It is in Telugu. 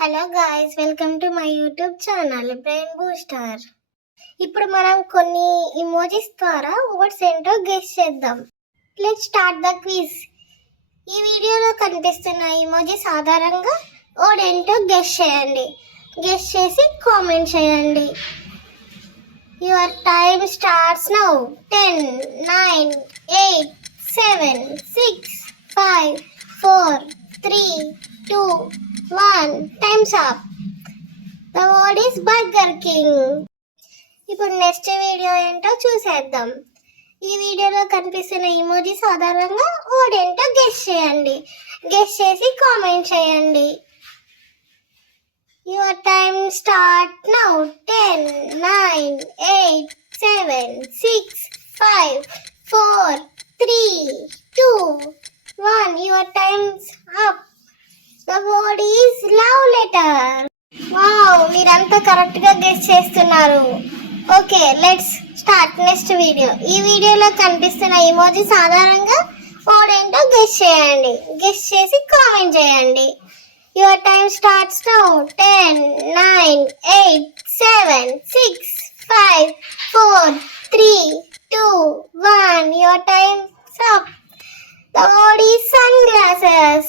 Hello guys, welcome to my YouTube channel brain booster. ఇప్పుడు మనం కొన్ని ఇమోజీస్ ద్వారా వర్డ్స్ ఏంటో గెస్ చేద్దాం. Let's start the quiz. ఈ వీడియోలో కనిపిస్తున్న ఇమోజీస్ ఆధారంగా వర్డ్ ఏంటో గెస్ చేయండి. గెస్ చేసి కామెంట్ చేయండి. Your time starts now. 10, 9, 8, 7, 6, 5, 4, 3, 2, 1. Time's up. The word is Burger King. ఇప్పుడు నెక్స్ట్ వీడియో ఏంటో చూసేద్దాం. ఈ వీడియోలో కనిపిస్తున్న ఇమోజీస్ ఆధారంగా వర్డ్ ఏంటో గెస్ చేయండి. గెస్ చేసి కామెంట్ చేయండి. Your time start now. 10, 9, 8, 7, 6, 5, 4, 3, 2, 1. Your time's up. The word is love letter. Wow, మీరంతా కరెక్ట్ గా గెస్ చేస్తున్నారు. Okay, let's start next video. ఈ వీడియోలో కనిపిస్తున్న ఇమోజీస్ ఆధారంగా వర్డ్ ఏంటో గెస్ చేయండి. గెస్ చేసి కామెంట్ చేయండి. Your time starts now. 10, 9, 8, 7, 6, 5, 4, 3, 2, 1. Your time's up. The word is sunglasses.